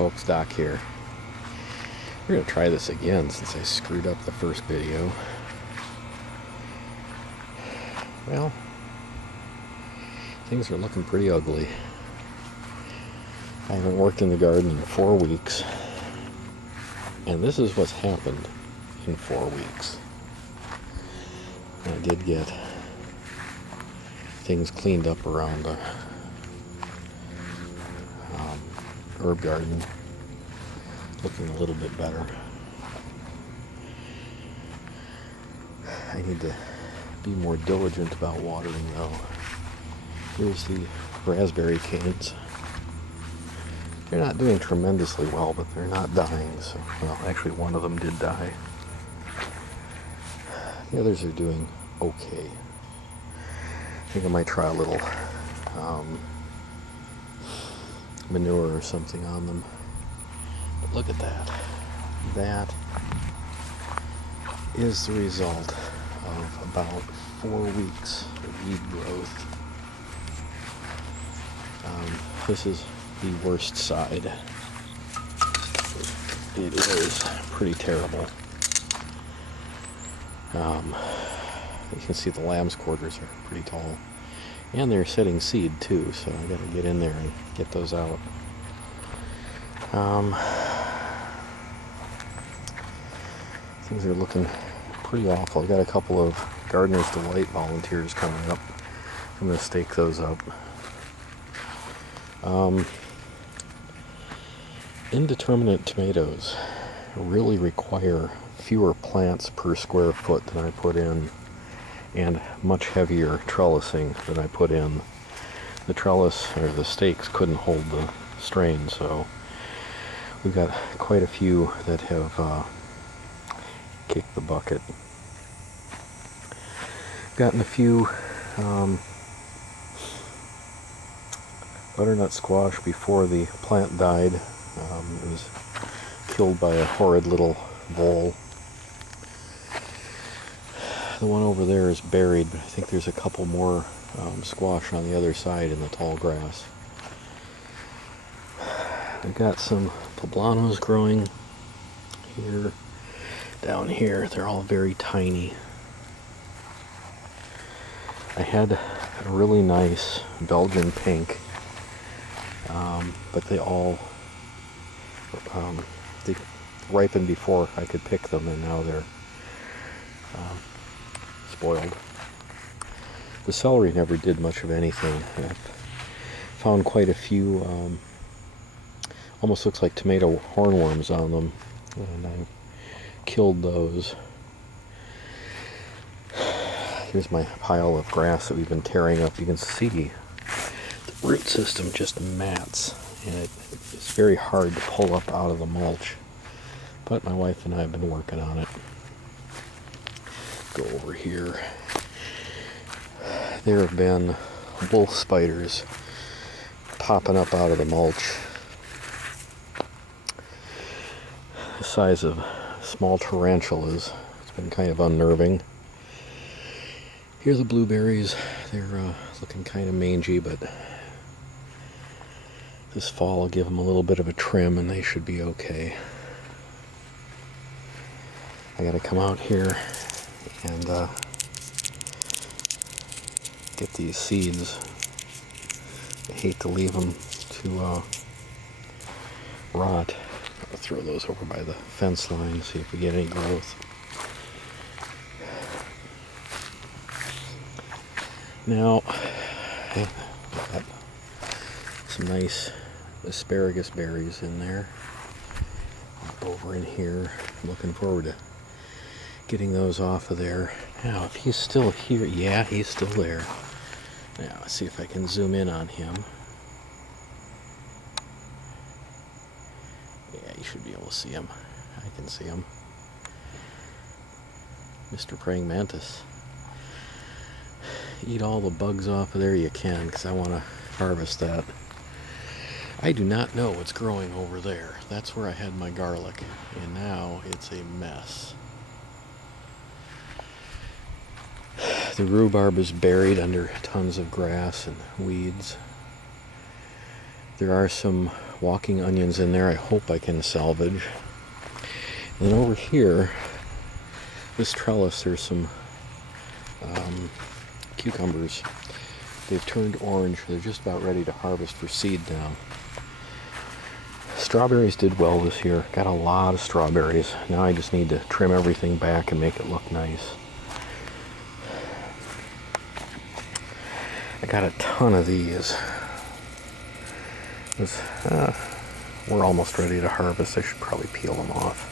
folks, Doc here. We're going to try this again since I screwed up the first video. Well, things are looking pretty ugly. I haven't worked in the garden in 4 weeks, and this is what's happened in 4 weeks. I did get things cleaned up around the herb garden, looking a little bit better. I need to be more diligent about watering though. Here's the raspberry canes. They're not doing tremendously well, but they're not dying. So, well, actually one of them did die. The others are doing okay. I think I might try a little manure or something on them. But look at that. That is the result of about 4 weeks of weed growth. This is the worst side. It is pretty terrible. You can see the lamb's quarters are pretty tall. And they're setting seed too, so I gotta get in there and get those out. Things are looking pretty awful. I got a couple of Gardener's Delight volunteers coming up. I'm gonna stake those up. Indeterminate tomatoes really require fewer plants per square foot than I put in, and much heavier trellising than I put in. The trellis, or the stakes, couldn't hold the strain, so we've got quite a few that have kicked the bucket. Gotten a few butternut squash before the plant died. It was killed by a horrid little vole. The one over there is buried, but I think there's a couple more squash on the other side in the tall grass. I've got some poblanos growing here, down here. They're all very tiny. I had a really nice Belgian pink, but they all they ripened before I could pick them, and now they're spoiled. The celery never did much of anything. I've found quite a few, almost looks like tomato hornworms on them, and I killed those. Here's my pile of grass that we've been tearing up. You can see the root system just mats, and it's very hard to pull up out of the mulch. But my wife and I have been working on it. Go over here. There have been wolf spiders popping up out of the mulch, the size of small tarantulas. It's been kind of unnerving. Here's the blueberries. They're looking kind of mangy, but this fall I'll give them a little bit of a trim and they should be okay. I gotta come out here and get these seeds. I hate to leave them to rot. I'll throw those over by the fence line, see if we get any growth. Now, I've got some nice asparagus berries in there. Over in here, I'm looking forward to getting those off of there. Now, if he's still here, yeah, he's still there. Now, let's see if I can zoom in on him. Yeah, you should be able to see him. I can see him. Mr. Praying Mantis. Eat all the bugs off of there you can, because I want to harvest that. I do not know what's growing over there. That's where I had my garlic, and now it's a mess. The rhubarb is buried under tons of grass and weeds. There are some walking onions in there I hope I can salvage. And then over here, this trellis, there's some cucumbers. They've turned orange. They're just about ready to harvest for seed now. Strawberries did well this year. Got a lot of strawberries. Now I just need to trim everything back and make it look nice. I got a ton of these. We're almost ready to harvest. I should probably peel them off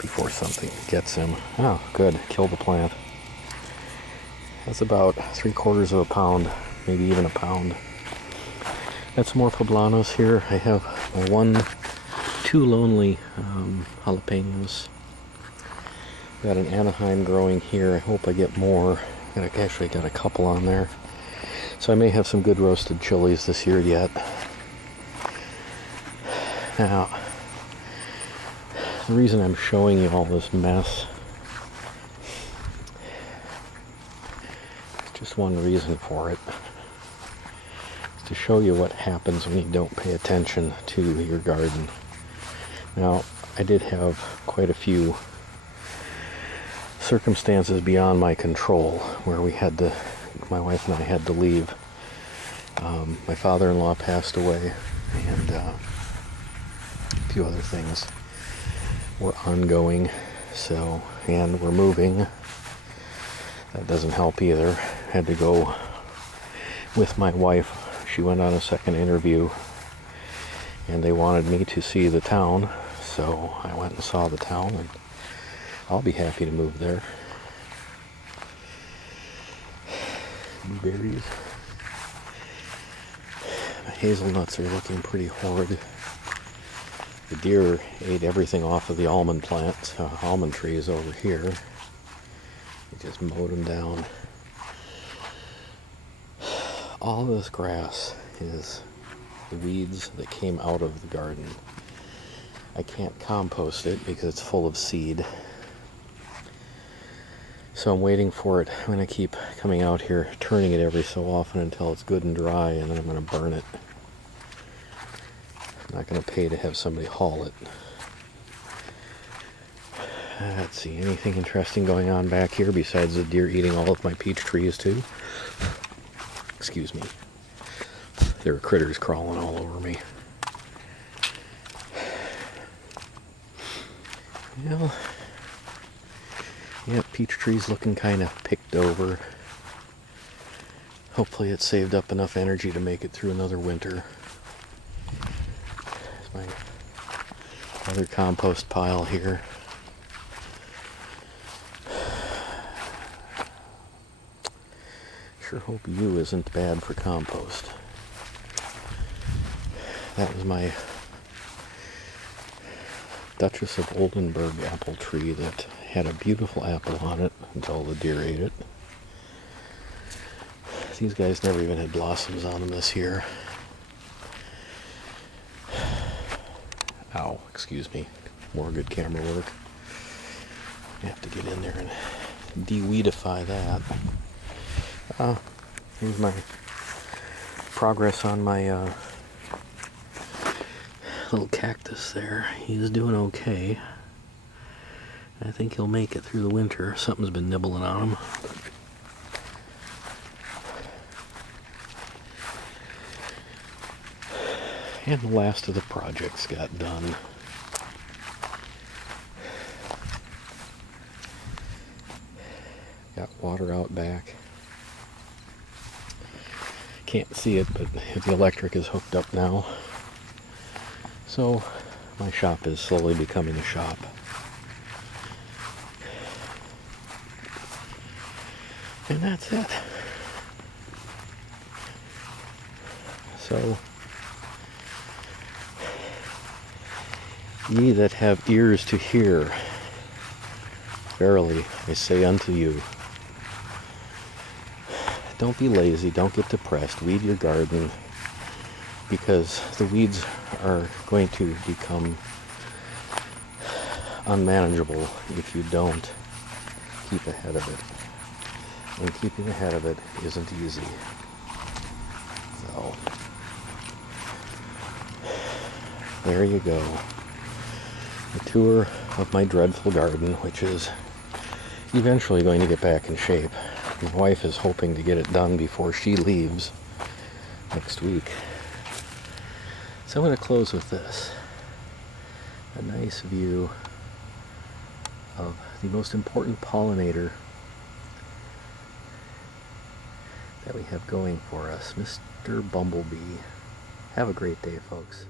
before something gets them. Oh, good. Kill the plant. That's about 3/4 of a pound, maybe even a pound. Got some more poblanos here. I have two lonely jalapenos. Got an Anaheim growing here. I hope I get more. I actually got a couple on there. So I may have some good roasted chilies this year yet. Now, the reason I'm showing you all this mess, there's just one reason for it. It's to show you what happens when you don't pay attention to your garden. Now, I did have quite a few circumstances beyond my control where my wife and I had to leave. My father-in-law passed away, and a few other things were ongoing. And we're moving. That doesn't help either. Had to go with my wife. She went on a second interview, and they wanted me to see the town, so I went and saw the town, and I'll be happy to move there. Berries. The hazelnuts are looking pretty horrid. The deer ate everything off of the almond trees over here. They just mowed them down. All of this grass is the weeds that came out of the garden. I can't compost it because it's full of seed. So I'm waiting for it. I'm going to keep coming out here, turning it every so often until it's good and dry, and then I'm going to burn it. I'm not going to pay to have somebody haul it. Let's see, anything interesting going on back here besides the deer eating all of my peach trees too? Excuse me. There are critters crawling all over me. Well, yeah, peach tree's looking kind of picked over. Hopefully it saved up enough energy to make it through another winter. There's my other compost pile here. Sure hope you isn't bad for compost. That was my Duchess of Oldenburg apple tree that had a beautiful apple on it until the deer ate it. These guys never even had blossoms on them this year. Ow, excuse me. More good camera work. I have to get in there and de-weedify that. Here's my progress on my little cactus there. He's doing okay. I think he'll make it through the winter. Something's been nibbling on him. And the last of the projects got done. Got water out back. Can't see it, but the electric is hooked up now. So my shop is slowly becoming a shop. And that's it. So, ye that have ears to hear, verily I say unto you, don't be lazy, don't get depressed, weed your garden, because the weeds are going to become unmanageable if you don't keep ahead of it. And keeping ahead of it isn't easy. So, there you go. A tour of my dreadful garden, which is eventually going to get back in shape. My wife is hoping to get it done before she leaves next week. So I'm going to close with this. A nice view of the most important pollinator that we have going for us, Mr. Bumblebee. Have a great day, folks.